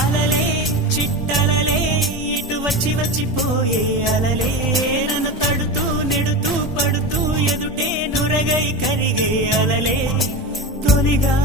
అలలే చిట్టలలే ఇటు వచ్చి వచ్చిపోయే అలలే నన్ను తడుతూ నెడుతూ పడుతూ ఎదుటే నురగై కరిగే అలలే తొలిగా